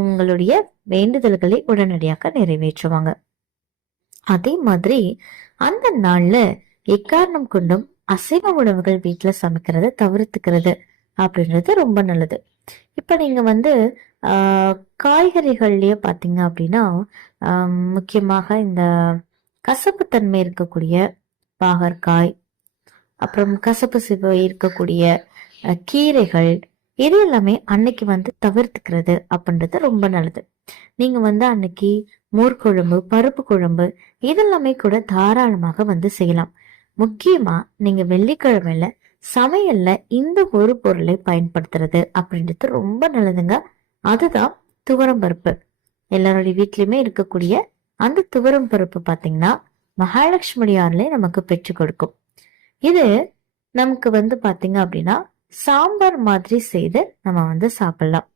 உங்களுடைய வேண்டுதல்களை உடனடியாக நிறைவேற்றுவாங்க. அதே மாதிரி அந்த நாள்ல எக்காரணம் கொண்டும் அசைவ உணவுகள் வீட்டுல சமைக்கிறத தவிர்த்துக்கிறது அப்படின்றது ரொம்ப நல்லது. இப்ப நீங்க வந்து காய்கறிகள்லயே பாத்தீங்க அப்படின்னா முக்கியமாக இந்த கசப்பு தன்மை இருக்கக்கூடிய பாகற்காய் அப்புறம் கசப்பு சிவ இருக்கக்கூடிய கீரைகள் இது எல்லாமே அன்னைக்கு வந்து தவிர்த்துக்கிறது அப்படின்றது ரொம்ப நல்லது. நீங்க வந்து அன்னைக்கு மோர் குழம்பு பருப்பு குழம்பு இதெல்லாமே கூட தாராளமாக வந்து செய்யலாம். முக்கியமா நீங்க வெள்ளிக்கிழமையில சமையல்ல இந்த ஒரு பொருளை பயன்படுத்துறது அப்படின்றது ரொம்ப நல்லதுங்க. அதுதான் துவரம் பருப்பு. எல்லாருடைய வீட்லயுமே இருக்கக்கூடிய அந்த துவரம் பருப்பு பாத்தீங்கன்னா மகாலட்சுமியாரிலே நமக்கு பெற்றுக் கொடுக்கும். இது நமக்கு வந்து பாத்தீங்க அப்படின்னா சாம்பார் மாதிரி செய்து நம்ம வந்து சாப்பிடலாம்.